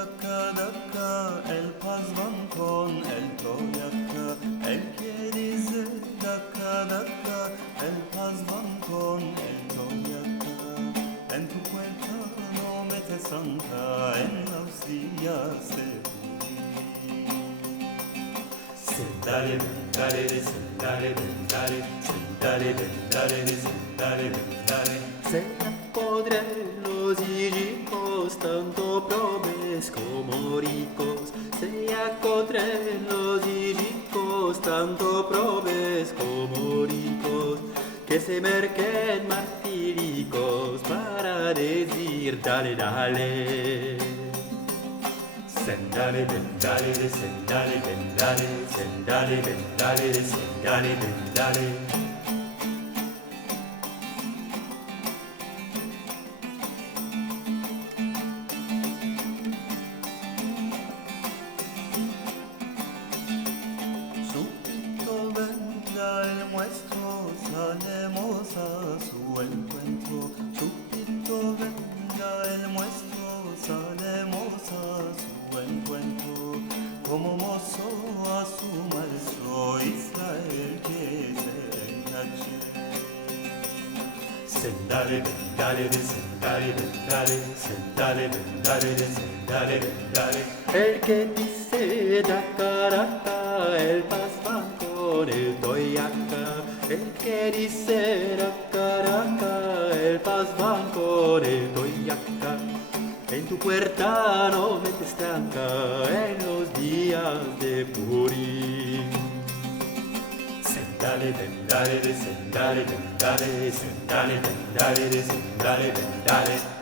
daca daca, el paz van con el toyaca, el que dice daca daca, el paz van con el toyaca. En tu puerta no metes santa, en los días de Sendale, vendale, sendale, vendale, sendale, vendale, sendale, vendale. Se podrán los hijos, tanto pobres como ricos. Se acodren los hijos, tanto pobres como ricos. Que se merquen martiricos para decir dale, dale. Sendale, vendale, sendale, vendale, sendale, vendale, sendale, vendale. Súbito vendrá el muestro, salemos a su encuentro. Súbito vendrá el muestro, salemos a su encuentro. Como mozo a su maestro, Israel que se encache. Sendale, vendale, sendale, vendale, sendale, vendale, sendale, vendale. El que dice daca daca, el paz va con el toyaca. El que dice daca daca, el paz va con el toyaca. En tu puerta no metes tranca en los días de Purim. Sendale, vendale, sendale, vendale, sendale, vendale, sendale, vendale.